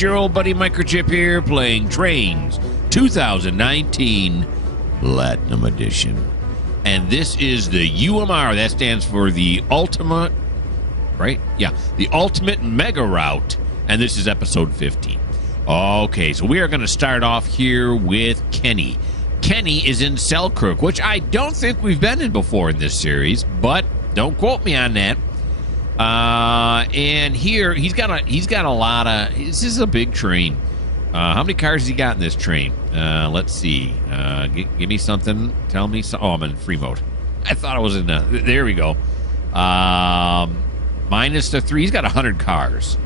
It's your old buddy Mikerowchip here playing Trainz 2019 Platinum Edition. And this is the UMR. That stands for the Ultimate, right? Yeah, the Ultimate Mega Route. And this is episode 15. Okay, so we are going to start off here with Kenny. Kenny is in Selkirk, which I don't think we've been in before in this series, but don't quote me on that. And here he's got a lot of. This is a big train. How many cars has he got in this train? Let's see. Give me something. Tell me. Oh, I'm in free mode. I thought I was in. There we go. Minus the 3. He's got 100 cars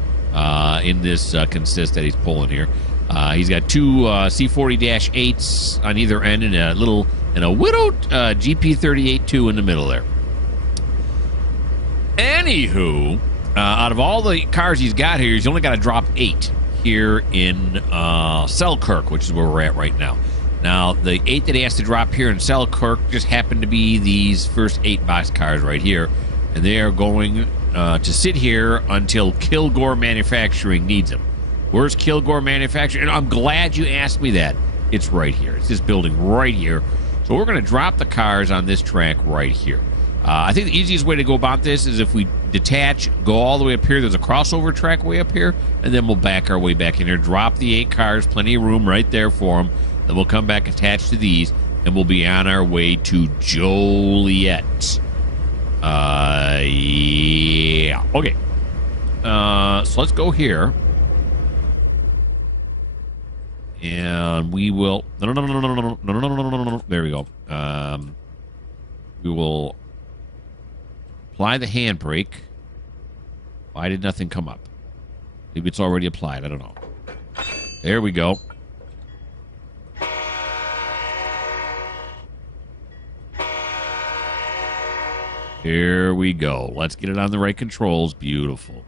in this consist that he's pulling here. He's got two C40-8s on either end and a widowed GP38-2 in the middle there. Anywho, out of all the cars he's got here, he's only got to drop 8 here in Selkirk, which is where we're at right now. Now, the 8 that he has to drop here in Selkirk just happen to be these first 8 box cars right here. And they are going to sit here until Kilgore Manufacturing needs them. Where's Kilgore Manufacturing? And I'm glad you asked me that. It's right here. It's this building right here. So we're going to drop the cars on this track right here. I think the easiest way to go about this is if we detach, go all the way up here. There's a crossover track way up here, and then we'll back our way back in here. Drop the 8 cars, plenty of room right there for them. Then we'll come back attached to these, and we'll be on our way to Joliet. Yeah. Okay. So let's go here. And we will... No. There we go. We will... apply the handbrake. Why did nothing come up? Maybe it's already applied. I don't know. There we go. Here we go. Let's get it on the right controls. Beautiful.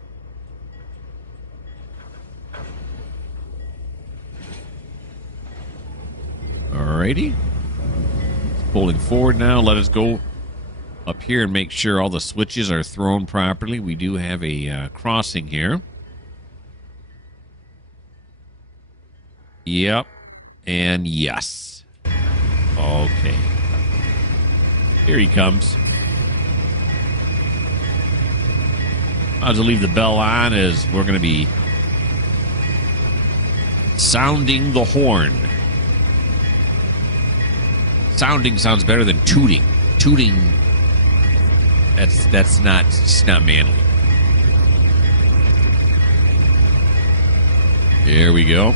Alrighty. It's pulling forward now. Let us go up here and make sure all the switches are thrown properly. We do have a crossing here. Yep. And yes. Okay. Here he comes. I'll just leave the bell on as we're going to be sounding the horn. Sounding sounds better than tooting. Tooting... That's not, it's not manly. Here we go.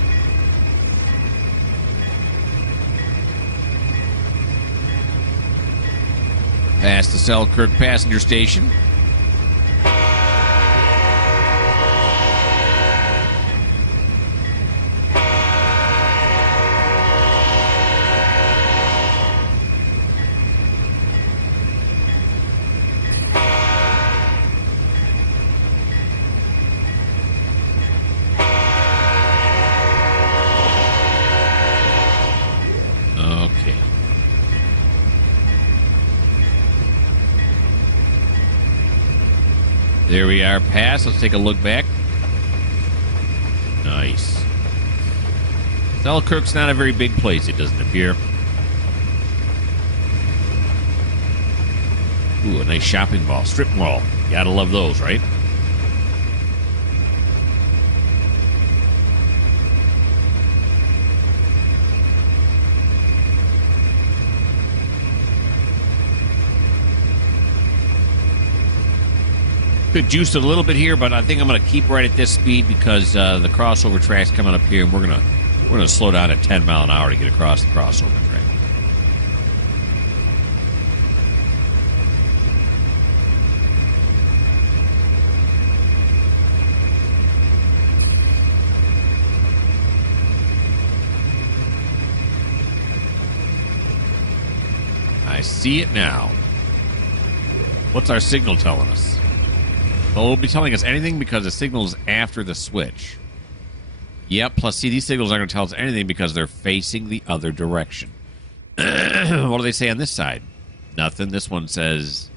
Past the Selkirk passenger station. There we are, past. Let's take a look back. Nice. Selkirk's not a very big place, it doesn't appear. Ooh, a nice shopping mall, strip mall. Gotta love those, right? Could juice it a little bit here, but I think I'm going to keep right at this speed because the crossover track's coming up here, and we're gonna slow down at 10 mile an hour to get across the crossover track. I see it now. What's our signal telling us? Well, it won't be telling us anything because the signal's after the switch. Yep, plus, see, these signals aren't going to tell us anything because they're facing the other direction. What do they say on this side? Nothing. This one says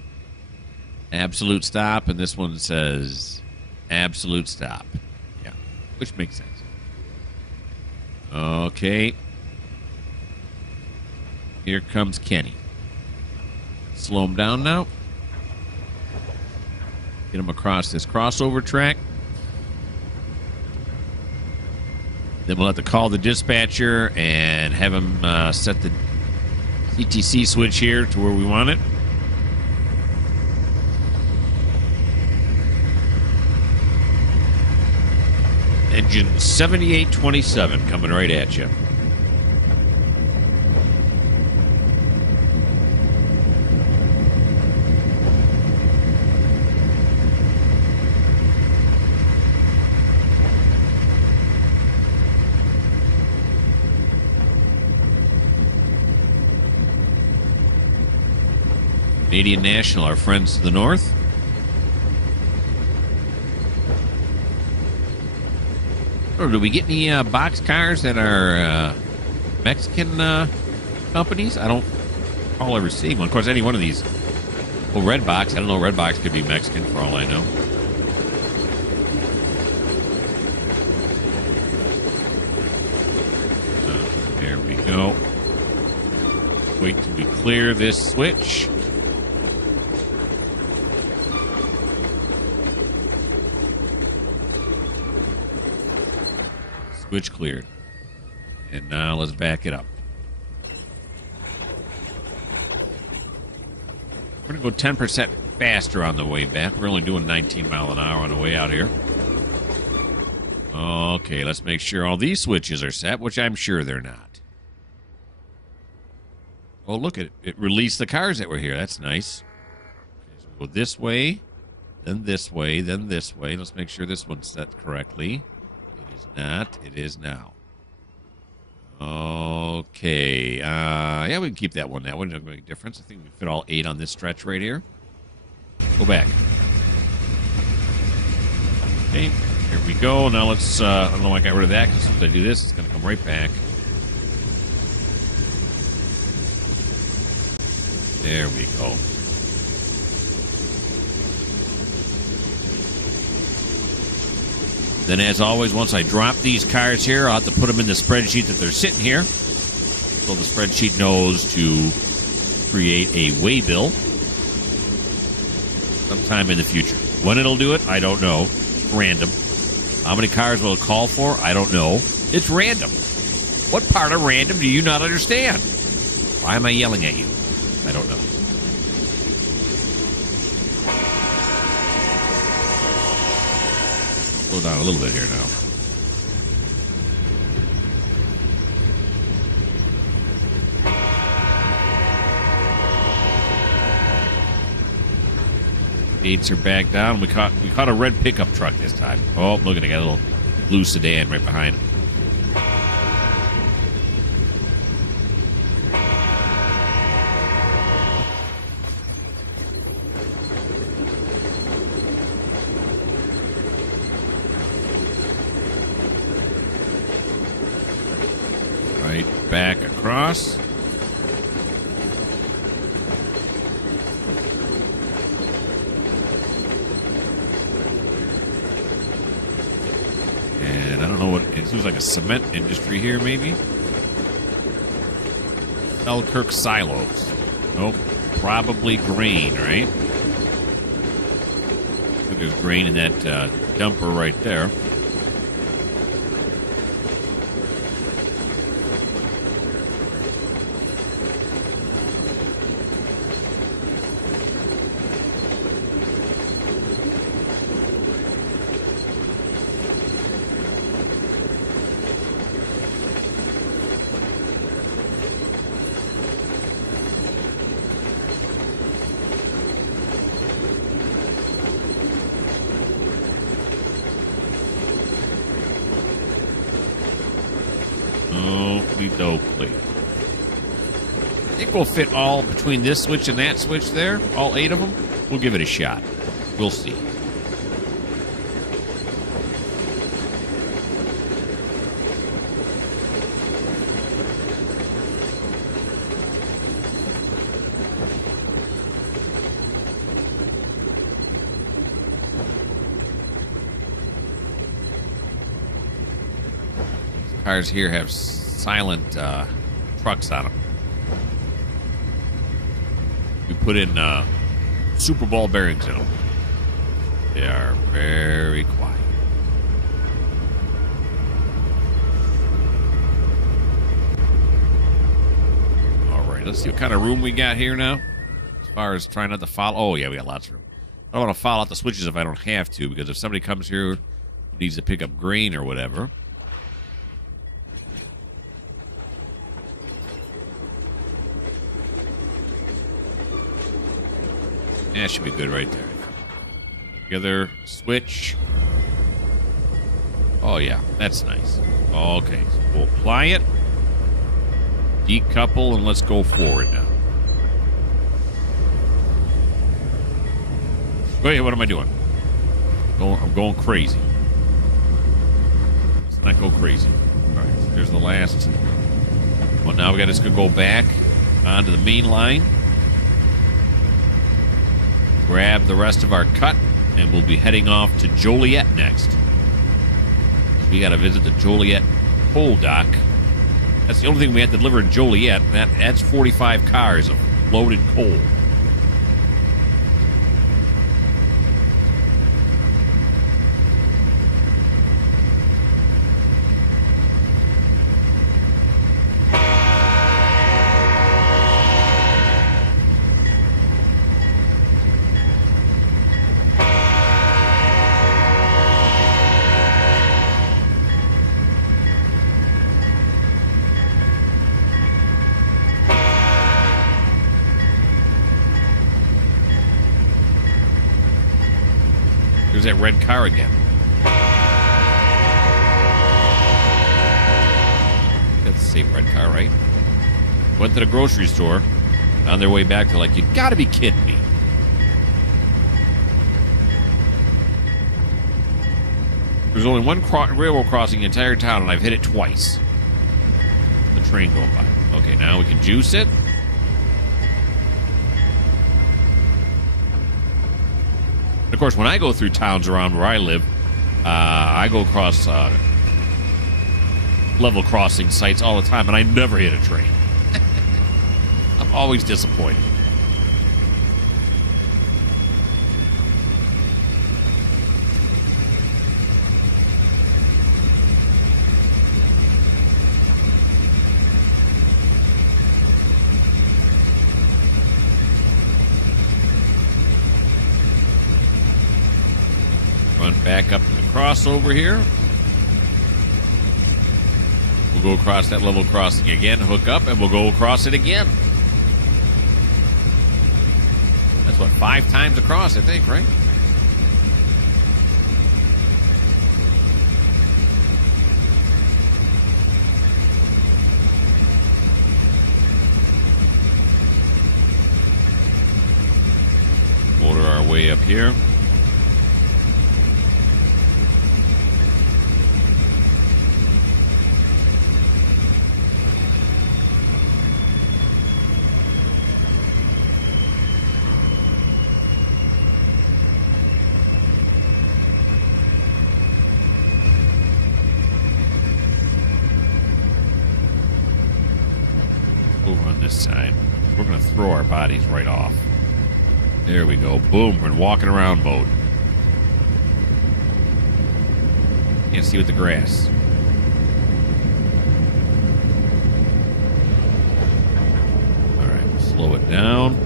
absolute stop, and this one says absolute stop. Yeah, which makes sense. Okay. Here comes Kenny. Slow him down now. Get him across this crossover track. Then we'll have to call the dispatcher and have him set the CTC switch here to where we want it. Engine 7827 coming right at you. Canadian National, our friends to the north. Or do we get any box cars that are Mexican companies? I don't recall ever seeing one. Of course, any one of these. Well, Red Box. I don't know. Red Box could be Mexican for all I know. There we go. Wait till we clear this switch. Switch cleared. And now let's back it up. We're going to go 10% faster on the way back. We're only doing 19 mile an hour on the way out here. Okay, let's make sure all these switches are set, which I'm sure they're not. Oh, look at it. It released the cars that were here. That's nice. Okay, so we'll go this way, then this way, then this way. Let's make sure this one's set correctly. Not. It is now. Okay. Yeah, we can keep that one. That one doesn't make a difference. I think we can fit all 8 on this stretch right here. Go back. Okay. Here we go. Now let's, I don't know why I got rid of that, because as soon as I do this, it's going to come right back. There we go. Then, as always, once I drop these cars here, I'll have to put them in the spreadsheet that they're sitting here. So the spreadsheet knows to create a waybill sometime in the future. When it'll do it, I don't know. It's random. How many cars will it call for? I don't know. It's random. What part of random do you not understand? Why am I yelling at you? I don't know. Slow down a little bit here now. Gates are back down. We caught a red pickup truck this time. Oh, look at it. Got a little blue sedan right behind him. Back across. And I don't know what it looks like, a cement industry here, maybe. Selkirk Silos. Nope. Probably grain, right? I think there's grain in that dumper right there. Oakley. I think we'll fit all between this switch and that switch there, all 8 of them. We'll give it a shot. We'll see. Cars here have silent trucks on them. We put in Super Ball bearings in them. They are very quiet. All right, let's see what kind of room we got here now. As far as trying not to follow. Oh, yeah, we got lots of room. I don't want to follow out the switches if I don't have to, because if somebody comes here who needs to pick up grain or whatever. Yeah, should be good right there. Together, switch. Oh, yeah, that's nice. Okay, so we'll apply it, decouple, and let's go forward now. Wait, what am I doing? I'm going crazy. Let's not go crazy. All right, so there's the last. Well, now we got to go back onto the main line. Grab the rest of our cut, and we'll be heading off to Joliet next. We got to visit the Joliet coal dock. That's the only thing we had to deliver in Joliet. That's 45 cars of loaded coal. There's that red car again. That's the same red car, right? Went to the grocery store. On their way back, they're like, you gotta be kidding me. There's only one railroad crossing the entire town, and I've hit it twice. The train going by. Okay, now we can juice it. Of course, when I go through towns around where I live, I go across level crossing sites all the time, and I never hit a train. I'm always disappointed. Run back up to the crossover here. We'll go across that level crossing again, hook up, and we'll go across it again. That's what, 5 times across, I think, right? Motor our way up here. Over on this side. We're going to throw our bodies right off. There we go. Boom. We're in walking around mode. Can't see with the grass. All right. We'll slow it down.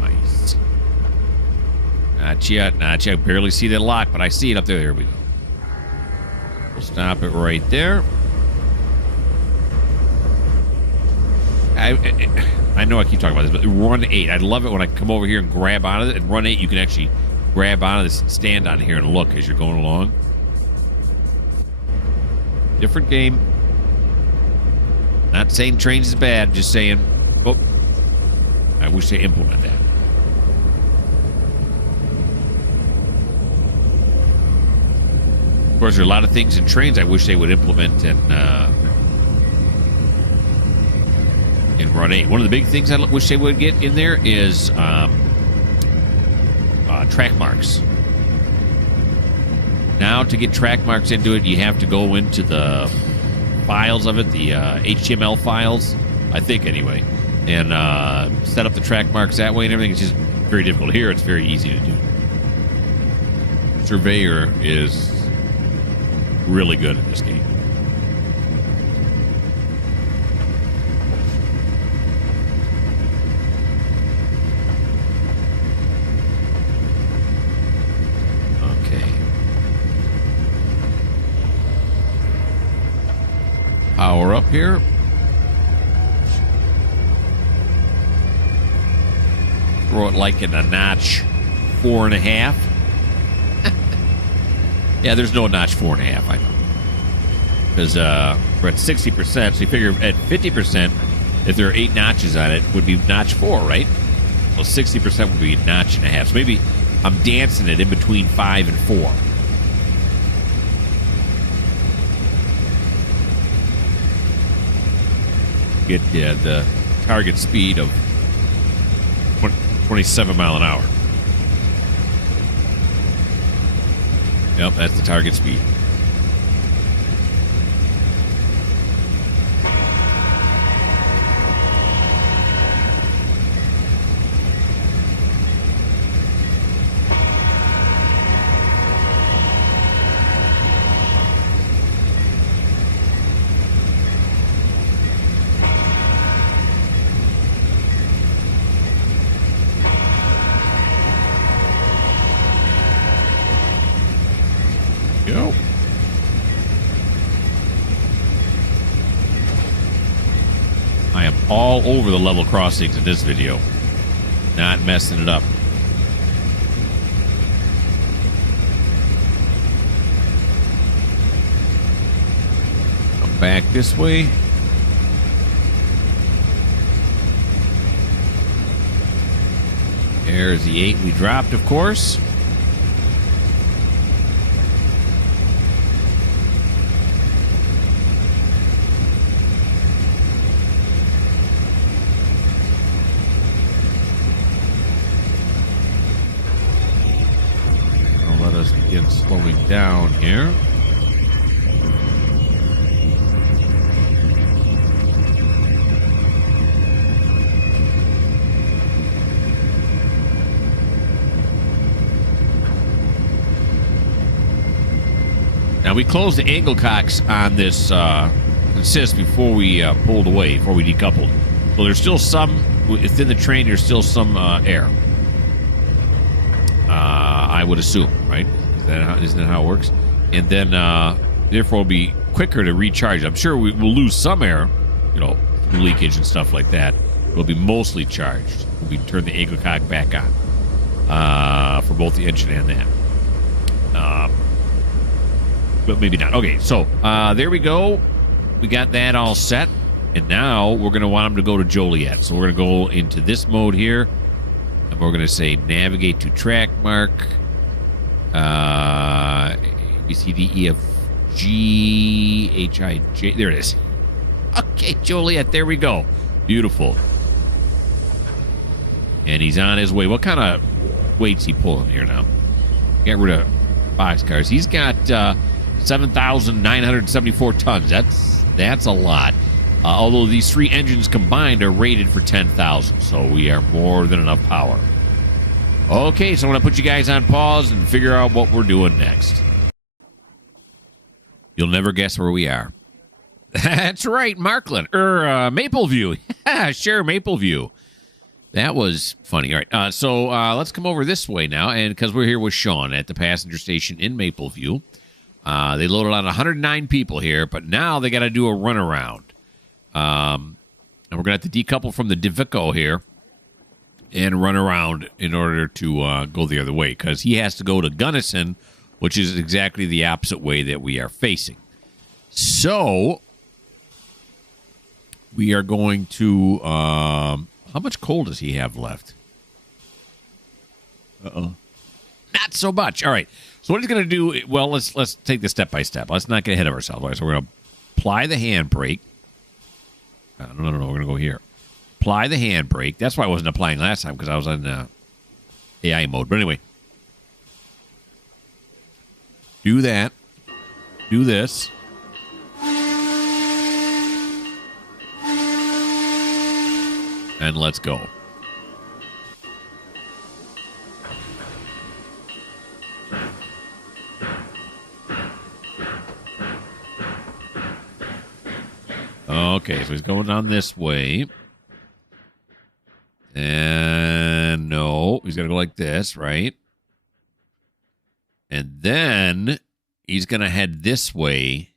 Nice. Not yet. Not yet. Barely see that lock, but I see it up there. There we go. We'll stop it right there. I know I keep talking about this, but run 8. I'd love it when I come over here and grab onto it. And run 8, you can actually grab onto this and stand on here and look as you're going along. Different game. Not saying Trainz is bad, just saying, oh, I wish they implement that. Of course, there are a lot of things in Trainz I wish they would implement in Run 8. One of the big things I wish they would get in there is track marks. Now, to get track marks into it, you have to go into the files of it, the HTML files, I think anyway, and set up the track marks that way and everything. It's just very difficult. Here, it's very easy to do. Surveyor is really good at this game. Power up here. Throw it like in a notch 4.5. Yeah, there's no notch 4.5, I know. Because we're at 60%, so you figure at 50%, if there are 8 notches on it, would be notch 4, right? So 60% would be a notch and a half. So maybe I'm dancing it in between 5 and 4. Get the target speed of 27 mile an hour. Yep, that's the target speed. Go. I am all over the level crossings in this video. Not messing it up. Come back this way. There's the 8 we dropped, of course. Begin slowing down here. Now we closed the angle cocks on this assist before we pulled away, before we decoupled. So there's still some within the train. There's still some air. I would assume, right? Isn't that how it works? And then, therefore, it'll be quicker to recharge. I'm sure we'll lose some air, you know, leakage and stuff like that. It'll be mostly charged. We turn the angle cock back on for both the engine and that. But maybe not. Okay, so there we go. We got that all set. And now we're going to want them to go to Joliet. So we're going to go into this mode here. And we're going to say navigate to track mark. A, B, C, D, E, F, G, H, I, J. There it is. Okay, Joliet, there we go. Beautiful. And he's on his way. What kind of weight's he pulling here now? Get rid of boxcars. He's got 7,974 tons. That's a lot. Although these 3 engines combined are rated for 10,000, so we are more than enough power. Okay, so I'm going to put you guys on pause and figure out what we're doing next. You'll never guess where we are. That's right, Markland. Mapleview. Yeah, sure, Mapleview. That was funny. All right, so let's come over this way now, and because we're here with Sean at the passenger station in Mapleview. They loaded on 109 people here, but now they got to do a runaround. And we're going to have to decouple from the Divico here and run around in order to go the other way, because he has to go to Gunnison, which is exactly the opposite way that we are facing. So we are going to... how much coal does he have left? Uh-oh. Not so much. All right. So what he's going to do... Well, let's take this step by step. Let's not get ahead of ourselves. All right, so we're going to apply the handbrake. No. We're going to go here. Apply the handbrake. That's why I wasn't applying last time, because I was on AI mode. But anyway, Do that. Do this. And let's go. Okay, so he's going down this way. And no, he's going to go like this, right? And then he's going to head this way.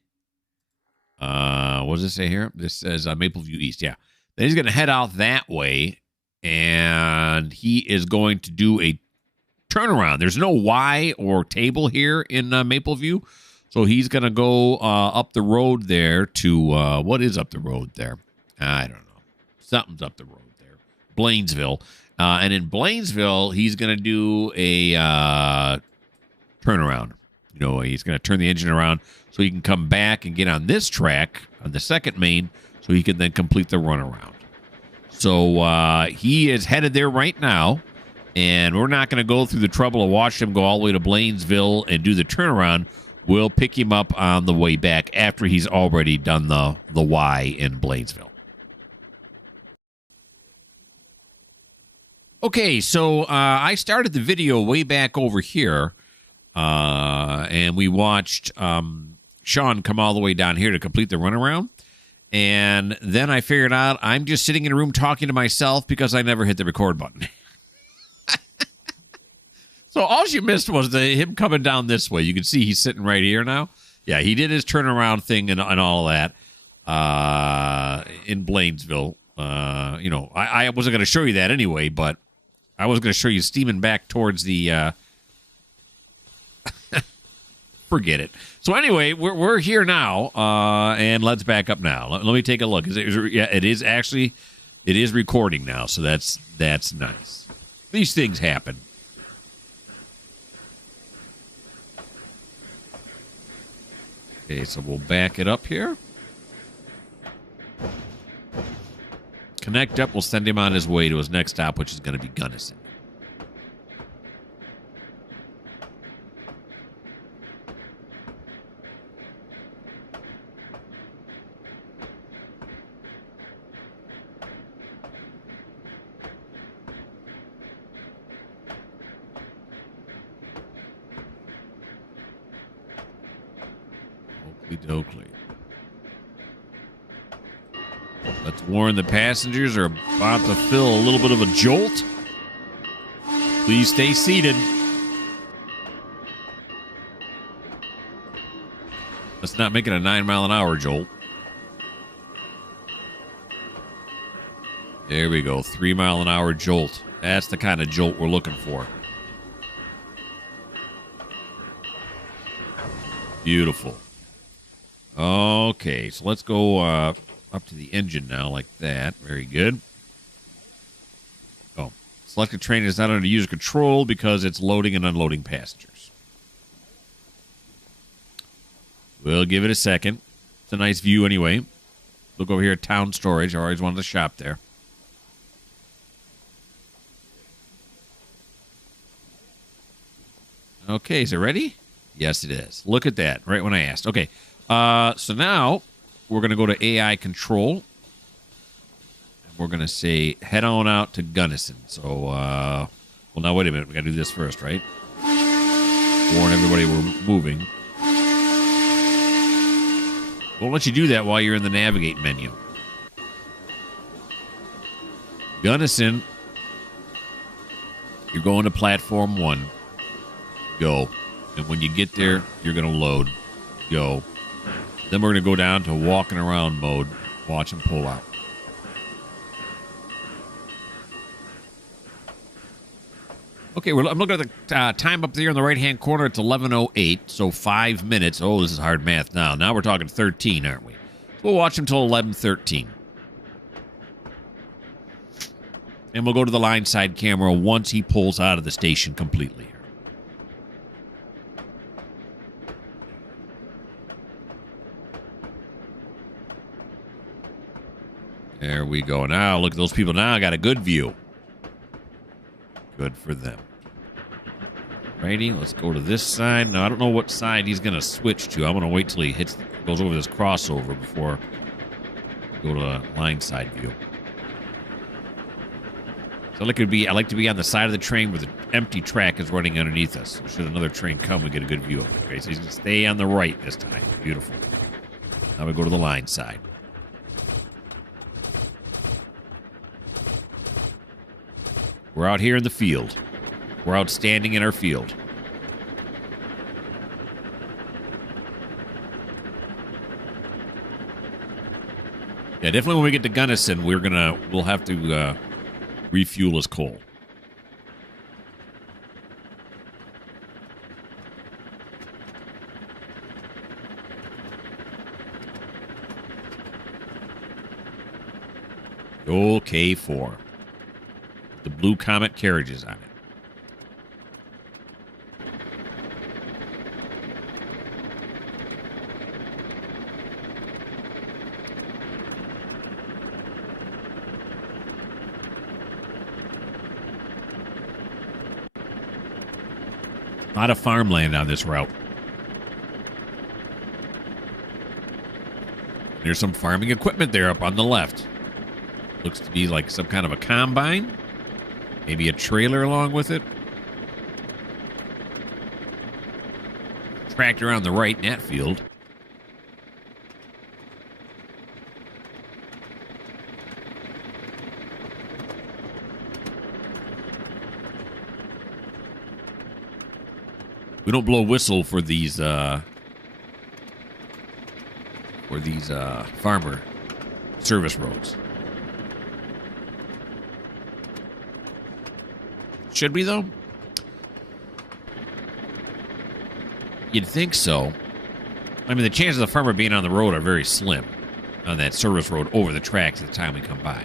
What does it say here? This says Mapleview East, yeah. Then he's going to head out that way, and he is going to do a turnaround. There's no Y or table here in Mapleview, so he's going to go up the road there to, what is up the road there? I don't know. Something's up the road there. Blainesville. And in Blainesville, he's going to do a turnaround. You know, he's going to turn the engine around so he can come back and get on this track, on the second main, so he can then complete the runaround. So he is headed there right now, and we're not going to go through the trouble of watching him go all the way to Blainesville and do the turnaround. We'll pick him up on the way back after he's already done the Y in Blainesville. Okay, so I started the video way back over here, and we watched Sean come all the way down here to complete the runaround. And then I figured out I'm just sitting in a room talking to myself because I never hit the record button. So all you missed was him coming down this way. You can see he's sitting right here now. Yeah, he did his turnaround thing and all of that in Blainesville. You know, I wasn't going to show you that anyway, but I was going to show you steaming back towards the... Forget it. So anyway, we're here now, and let's back up now. Let me take a look. It is recording now, so that's nice. These things happen. Okay, so we'll back it up here. Connect up. We'll send him on his way to his next stop, which is going to be Gunnison. Oakley. Let's warn the passengers are about to feel a little bit of a jolt. Please stay seated. Let's not make it a 9-mile-an-hour jolt. There we go. 3-mile-an-hour jolt. That's the kind of jolt we're looking for. Beautiful. Okay, so let's go up to the engine now, like that. Very good. Oh, selected train is not under user control because it's loading and unloading passengers. We'll give it a second. It's a nice view anyway. Look over here at Town Storage. I always wanted to shop there. Okay, is it ready? Yes, it is. Look at that, right when I asked. Okay. So now we're going to go to AI control. And we're going to say head on out to Gunnison. So, well, now wait a minute. We got to do this first, right? Warn everybody we're moving. Won't let you do that while you're in the navigate menu. Gunnison. You're going to platform 1. Go. And when you get there, you're going to load. Go. Then we're going to go down to walking around mode. Watch them pull out. Okay, I'm looking at the time up there in the right-hand corner. It's 11:08, so 5 minutes. Oh, this is hard math now. Now we're talking 13, aren't we? We'll watch them until 11:13. And we'll go to the line side camera once he pulls out of the station completely. There we go. Now, look at those people now. Got a good view. Good for them. Righty, let's go to this side. Now, I don't know what side he's going to switch to. I'm going to wait till he goes over this crossover before we go to line side view. So I like to be on the side of the train where the empty track is running underneath us. So should another train come, we get a good view of it. Okay, so he's going to stay on the right this time. Beautiful. Now we go to the line side. We're out here in the field. We're outstanding in our field. Yeah, definitely when we get to Gunnison, we'll have to refuel his coal. The old K4. The blue Comet carriages on it. A lot of farmland on this route. There's some farming equipment there up on the left. Looks to be like some kind of a combine. Maybe a trailer along with it. Tractor on the right in that field. We don't blow whistle for these farmer service roads. Should we, though? You'd think so. I mean, the chances of the farmer being on the road are very slim on that service road over the tracks at the time we come by.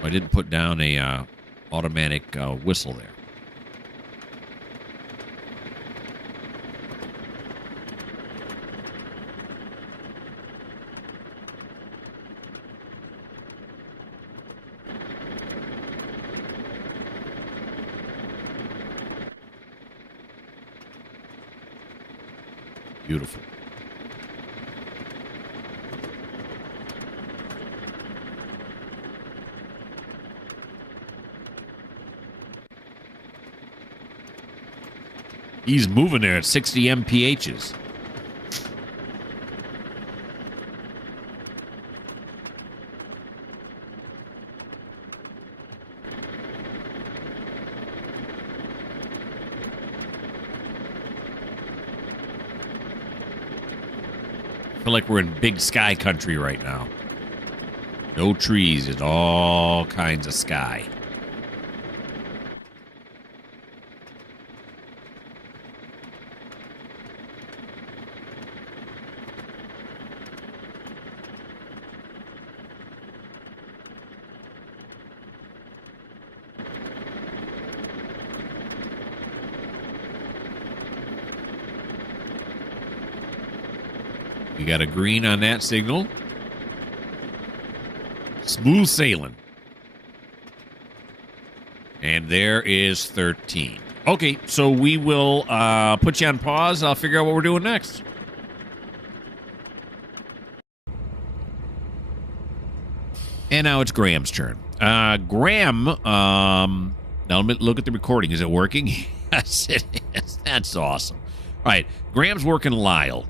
So I didn't put down a automatic whistle there. Beautiful. He's moving there at 60 mphs. I feel like we're in big sky country right now. No trees, it's all kinds of sky. We got a green on that signal. Smooth sailing. And there is 13. Okay, so we will put you on pause. I'll figure out what we're doing next. And now it's Graham's turn. Graham, now let me look at the recording. Is it working? Yes, it is. That's awesome. All right, Graham's working Lyle.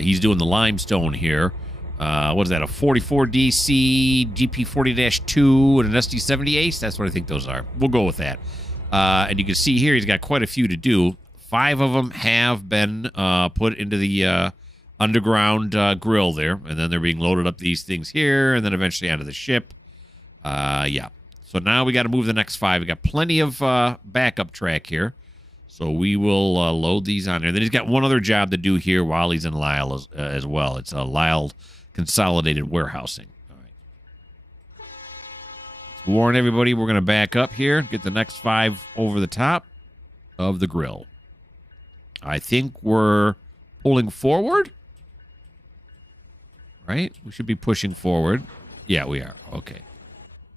He's doing the limestone here. What is that, a 44 DC, GP40-2, and an SD70 Ace? That's what I think those are. We'll go with that. And you can see here he's got quite a few to do. 5 of them have been put into the underground grill there, and then they're being loaded up these things here, and then eventually onto the ship. Yeah. So now we got to move the next 5. We got plenty of backup track here. So we will load these on there. Then he's got one other job to do here while he's in Lyle as well. It's a Lyle consolidated warehousing. All right. Let's warn everybody we're going to back up here, get the next 5 over the top of the grill. I think we're pulling forward. Right? We should be pushing forward. Yeah, we are. Okay.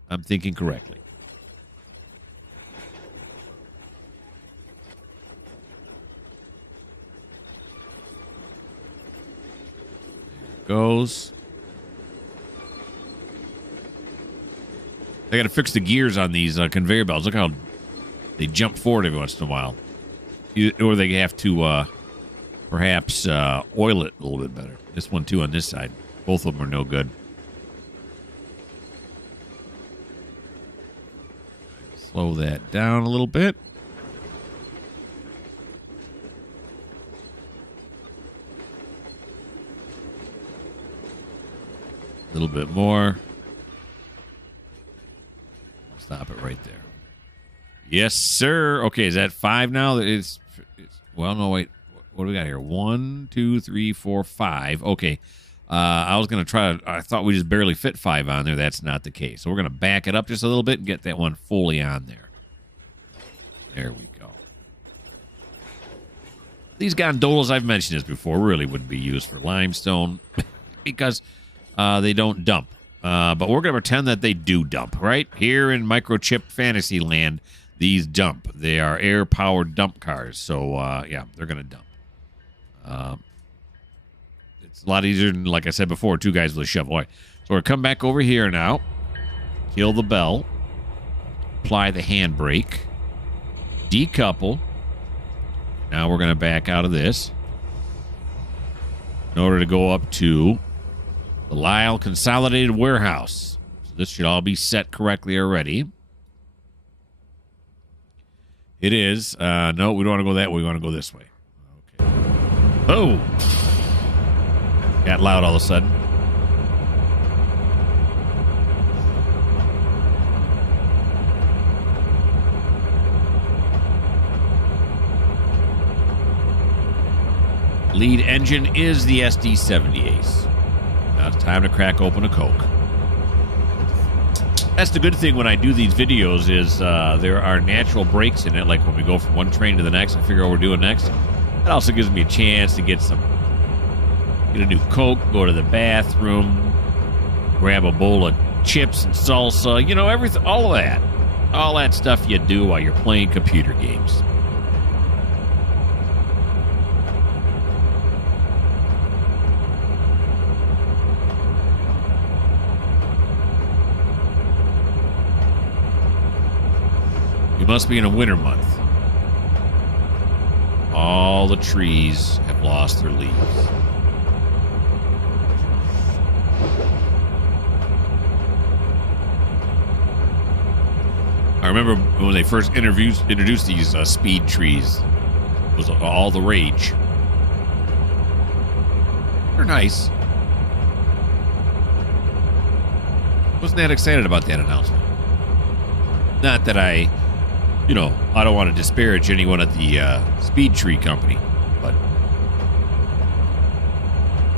I'm thinking correctly. goes. They got to fix the gears on these conveyor belts. Look how they jump forward every once in a while. Or they have to perhaps oil it a little bit better. This one, too, on this side. Both of them are no good. Slow that down a little bit. A little bit more. Stop it right there. Yes, sir. Okay, is that 5 now? It's well, no, wait. What do we got here? 1, 2, 3, 4, 5. Okay. I was going to try to... I thought we just barely fit 5 on there. That's not the case. So we're going to back it up just a little bit and get that one fully on there. There we go. These gondolas, I've mentioned this before, really wouldn't be used for limestone because they don't dump. But we're going to pretend that they do dump, right? Here in Mikerowchip Fantasyland, these dump. They are air-powered dump cars. So, yeah, they're going to dump. It's a lot easier than, like I said before, 2 guys with a shovel. All right. So we're come back over here now. Kill the bell. Apply the handbrake. Decouple. Now we're going to back out of this in order to go up to the Lyle Consolidated Warehouse. So this should all be set correctly already. It is. No, we don't want to go that way. We want to go this way. Okay. Oh! Got loud all of a sudden. Lead engine is the SD70 Ace. Now it's time to crack open a Coke. That's the good thing when I do these videos is there are natural breaks in it, like when we go from one train to the next and figure out what we're doing next. It also gives me a chance to get a new Coke, go to the bathroom, grab a bowl of chips and salsa, you know, everything, all of that. All that stuff you do while you're playing computer games. You must be in a winter month. All the trees have lost their leaves. I remember when they first introduced these speed trees. It was all the rage. They're nice. Wasn't that excited about that announcement. Not that I don't want to disparage anyone at the Speed Tree Company, but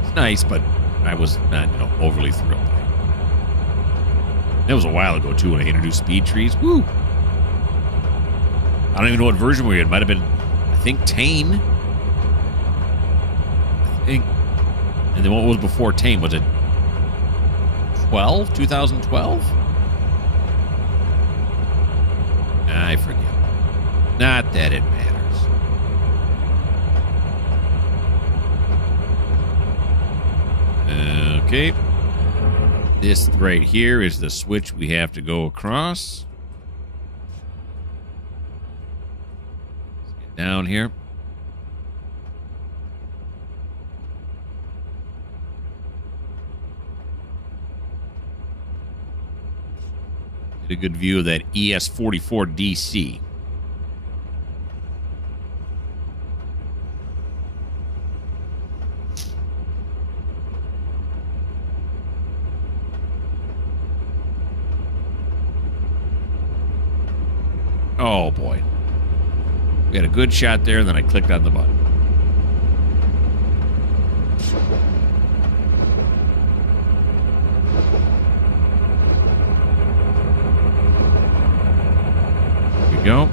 it's nice, but I was not, overly thrilled. That was a while ago, too, when they introduced speed trees. Woo! I don't even know what version we were in. It might have been, I think, Tame. And then what was before Tame? Was it 2012? I forget. Not that it matters. Okay. This right here is the switch we have to go across. Let's get down here. Get a good view of that ES44DC. Oh, boy. We had a good shot there, and then I clicked on the button. Here we go.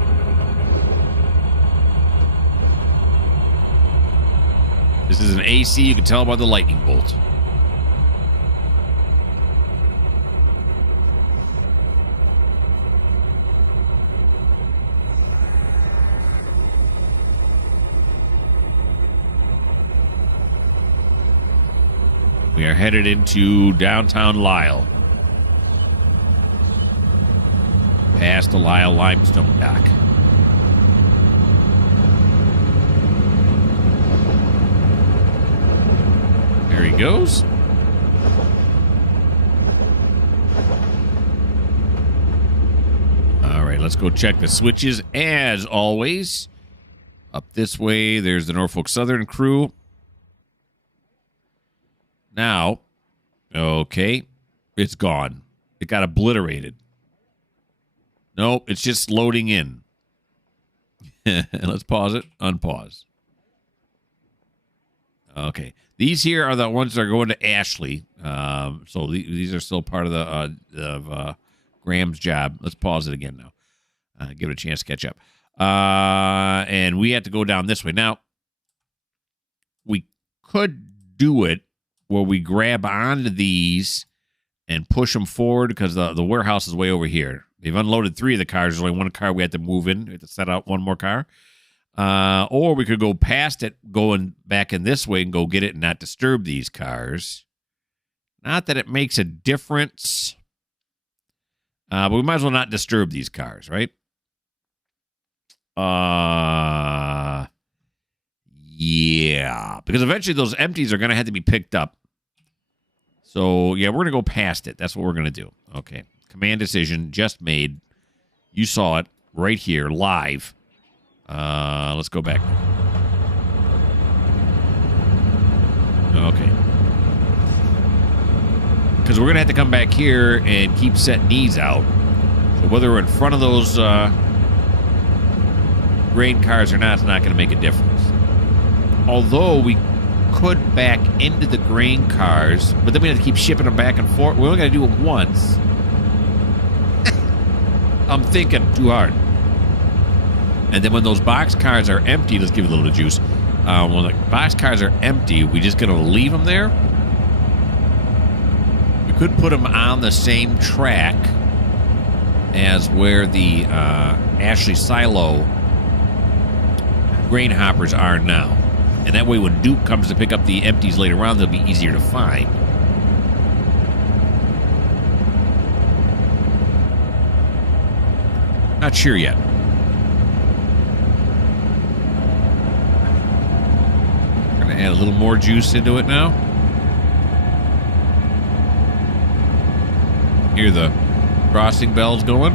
This is an AC. You can tell by the lightning bolt. We are headed into downtown Lisle. Past the Lisle Limestone Dock. There he goes. All right, let's go check the switches as always. Up this way, there's the Norfolk Southern crew. Now, okay, it's gone. It got obliterated. Nope, it's just loading in. Let's pause it. Unpause. Okay. These here are the ones that are going to Ashley. So these are still part of the Graham's job. Let's pause it again now. Give it a chance to catch up. And we have to go down this way. Now, we could do it where we grab onto these and push them forward because the warehouse is way over here. They've unloaded 3 of the cars. There's only 1 car we have to move in. We have to set out 1 more car. Or we could go past it, going back in this way and go get it and not disturb these cars. Not that it makes a difference. But we might as well not disturb these cars, right? Yeah. Because eventually those empties are going to have to be picked up. So, yeah, we're going to go past it. That's what we're going to do. Okay. Command decision just made. You saw it right here, live. Let's go back. Okay. Because we're going to have to come back here and keep setting these out. So whether we're in front of those grain cars or not, it's not going to make a difference. Although we could back into the grain cars, but then we have to keep shipping them back and forth. We only got to do it once. I'm thinking too hard. And then when those box cars are empty, let's give it a little bit of juice. When the box cars are empty, we just going to leave them there? We could put them on the same track as where the Ashley Silo grain hoppers are now. And that way when Duke comes to pick up the empties later on, they'll be easier to find. Not sure yet. We're going to add a little more juice into it now. Hear the crossing bells going.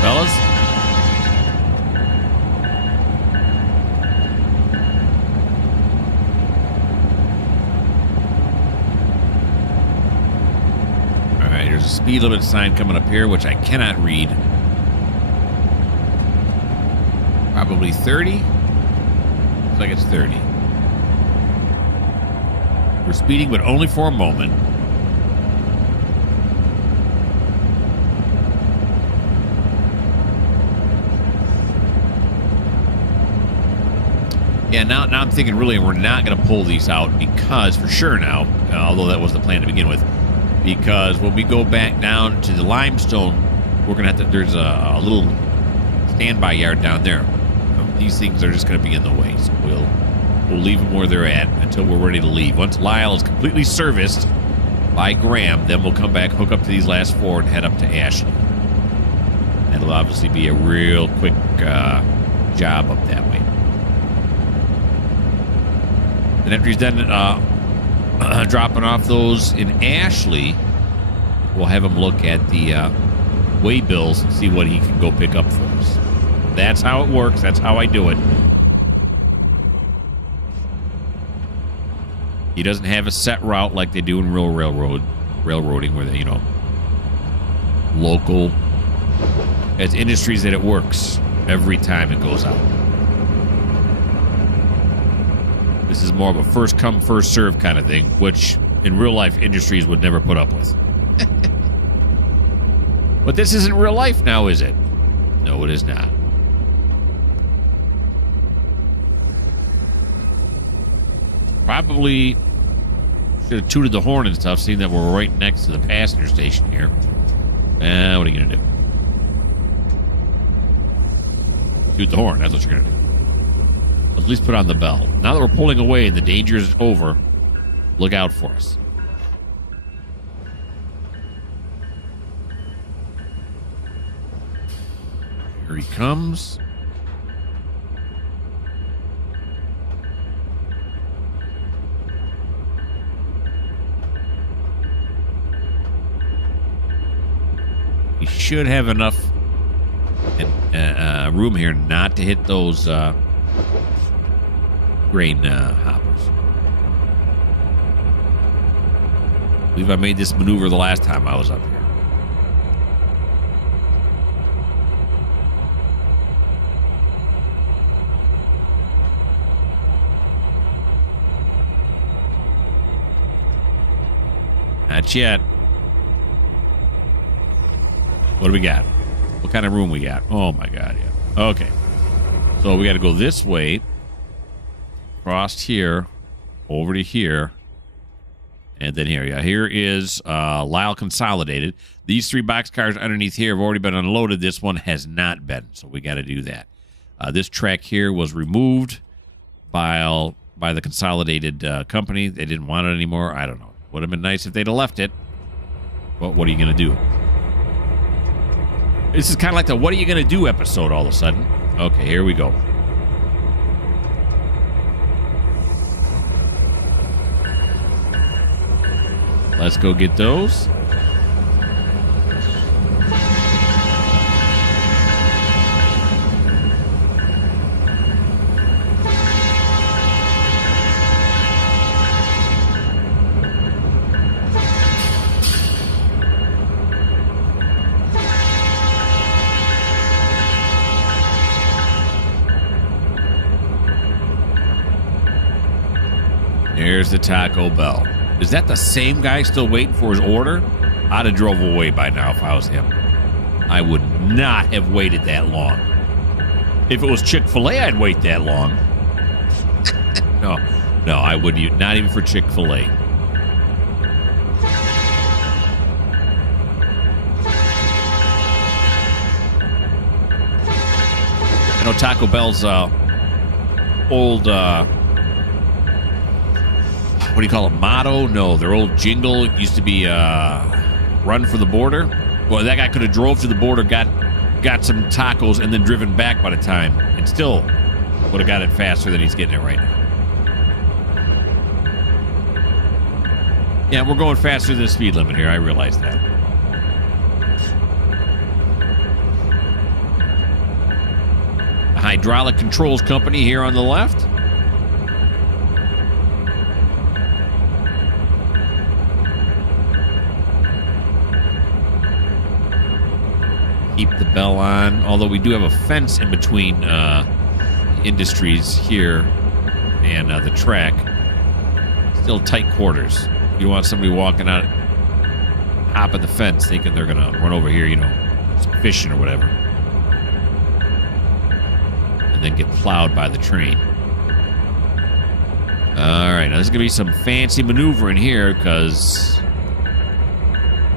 Fellas? Alright, there's a speed limit sign coming up here, which I cannot read. Probably 30? Looks like it's 30. We're speeding, but only for a moment. Yeah, now I'm thinking really we're not going to pull these out because, for sure now, although that was the plan to begin with, because when we go back down to the limestone, we're going to have to, there's a little standby yard down there. These things are just going to be in the way, so we'll leave them where they're at until we're ready to leave. Once Lisle is completely serviced by Graham, then we'll come back, hook up to these last 4, and head up to Ashley. That'll obviously be a real quick job up that way. And after he's done dropping off those in Ashley, we'll have him look at the weigh bills and see what he can go pick up for us. That's how it works. That's how I do it. He doesn't have a set route like they do in real railroading, where they, you know, local. It's industries that it works every time it goes out. This is more of a first come, first serve kind of thing, which in real life industries would never put up with. But this isn't real life now, is it? No, it is not. probably should have tooted the horn and stuff, seeing that we're right next to the passenger station here. What are you going to do? Toot the horn. That's what you're going to do. At least put on the bell. Now that we're pulling away and the danger is over, look out for us. Here he comes. We should have enough room here not to hit those grain hoppers. I believe I made this maneuver the last time I was up here. Not yet. What do we got? What kind of room we got? Oh my God, yeah. Okay. So we got to go this way. Crossed here. Over to here. And then here. Yeah, here is Lyle Consolidated. These 3 boxcars underneath here have already been unloaded. This one has not been. So we got to do that. This track here was removed by the Consolidated company. They didn't want it anymore. I don't know. Would have been nice if they'd have left it. But what are you going to do? This is kind of like the what are you going to do episode all of a sudden. Okay, here we go. Let's go get those. Here's the Taco Bell. Is that the same guy still waiting for his order? I'd have drove away by now if I was him. I would not have waited that long. If it was Chick-fil-A, I'd wait that long. No, I wouldn't. Not even for Chick-fil-A. I know Taco Bell's old... what do you call it? Motto? No, their old jingle used to be run for the border. Well, that guy could have drove to the border, got some tacos, and then driven back by the time, and still would have got it faster than he's getting it right now. Yeah, we're going faster than the speed limit here. I realize that. The Hydraulic Controls Company here on the left. Keep the bell on, although we do have a fence in between industries here and the track. Still tight quarters. You don't want somebody walking out, hopping the fence, thinking they're going to run over here, some fishing or whatever, and then get plowed by the train. All right, now there's going to be some fancy maneuvering here because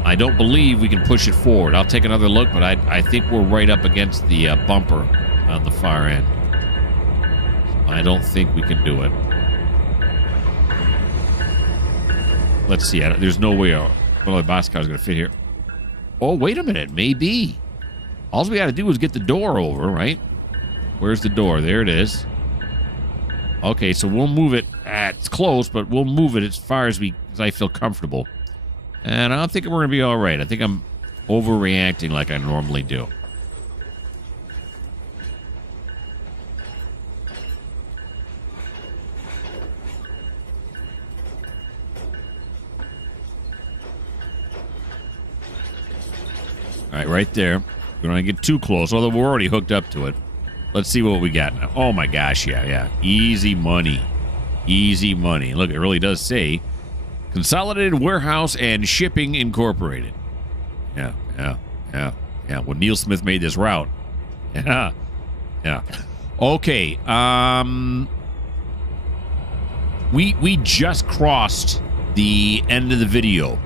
I don't believe we can push it forward. I'll take another look, but I think we're right up against the bumper on the far end. I don't think we can do it. Let's see. There's no way one of the box cars is going to fit here. Oh, wait a minute. Maybe. All we got to do is get the door over, right? Where's the door? There it is. Okay, so we'll move it. It's close, but we'll move it as far as I feel comfortable. And I'm thinking we're going to be all right. I think I'm overreacting like I normally do. All right, right there. We don't want to get too close, although we're already hooked up to it. Let's see what we got now. Oh, my gosh, yeah. Easy money. Easy money. Look, it really does say Consolidated Warehouse and Shipping Incorporated. Yeah. When Neil Smith made this route. Yeah. Okay. we just crossed the end of the video.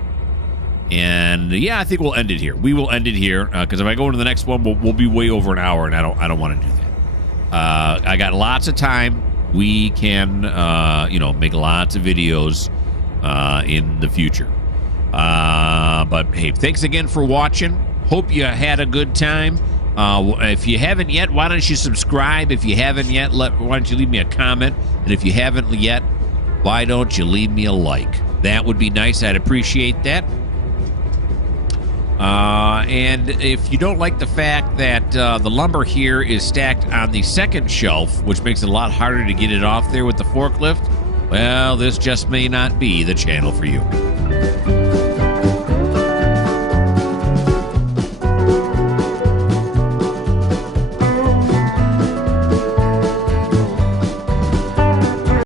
And yeah, I think we'll end it here. We will end it here because if I go into the next one, we'll be way over an hour, and I don't want to do that. I got lots of time. We can make lots of videos in the future. But hey, thanks again for watching. Hope you had a good time. If you haven't yet, why don't you subscribe? If you haven't yet, why don't you leave me a comment? And if you haven't yet, why don't you leave me a like? That would be nice. I'd appreciate that. And if you don't like the fact that the lumber here is stacked on the second shelf, which makes it a lot harder to get it off there with the forklift, well, this just may not be the channel for you.